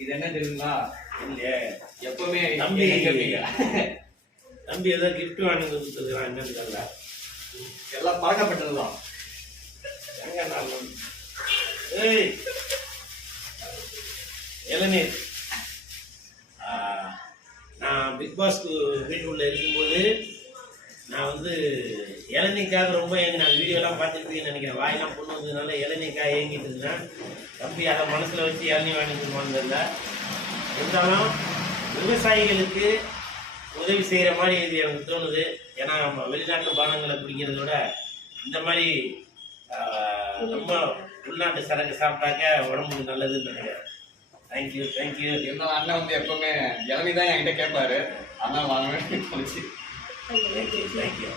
இது என்ன தெரியுங்களா? இல்லையே எப்பவுமே தம்பி ஏதோ கிஃப்ட் வாங்கி கொடுத்துருக்கான். என்னன்னு தெரியல, எல்லாம் பழக்கப்பட்டதுதான். ஏய் இளநீர். நான் பிக் பாஸ்க்கு வீட்டுக்குள்ளே இருக்கும்போது நான் வந்து இளநீக்காக ரொம்ப நான் வீடியோலாம் பார்த்துருக்கீங்கன்னு நினைக்கிறேன். வாயெல்லாம் பொண்ணு வந்ததுனால இளநீக்காக ஏங்கிட்டு இருந்தேன். தம்பி அதை மனசில் வச்சு இளநீ வாங்கி கொடுப்பான்னு இருந்தாலும் விவசாயிகளுக்கு உதவி செய்கிற மாதிரி இது எனக்கு தோணுது. ஏன்னா நம்ம வெளிநாட்டு பானங்களை குடிக்கிறத விட இந்த மாதிரி ரொம்ப உள்நாட்டு சரக்கு சாப்பிட்டாக்க உடம்புக்கு நல்லதுன்னு நினைக்கிறேன். தேங்க்யூ. என்னோட அண்ணன் வந்து எப்பவுமே இளநீ தான் என்கிட்ட கேட்பாரு. அண்ணன் வாங்கவே தோணுச்சு. தேங்க்யூ.